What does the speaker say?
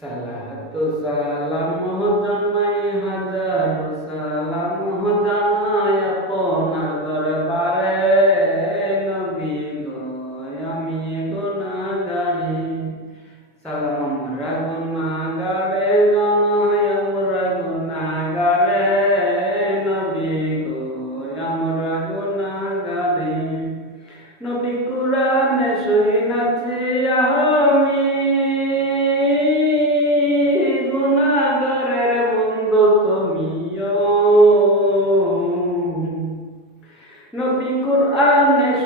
সালাত সালাম জন্মায় হাজার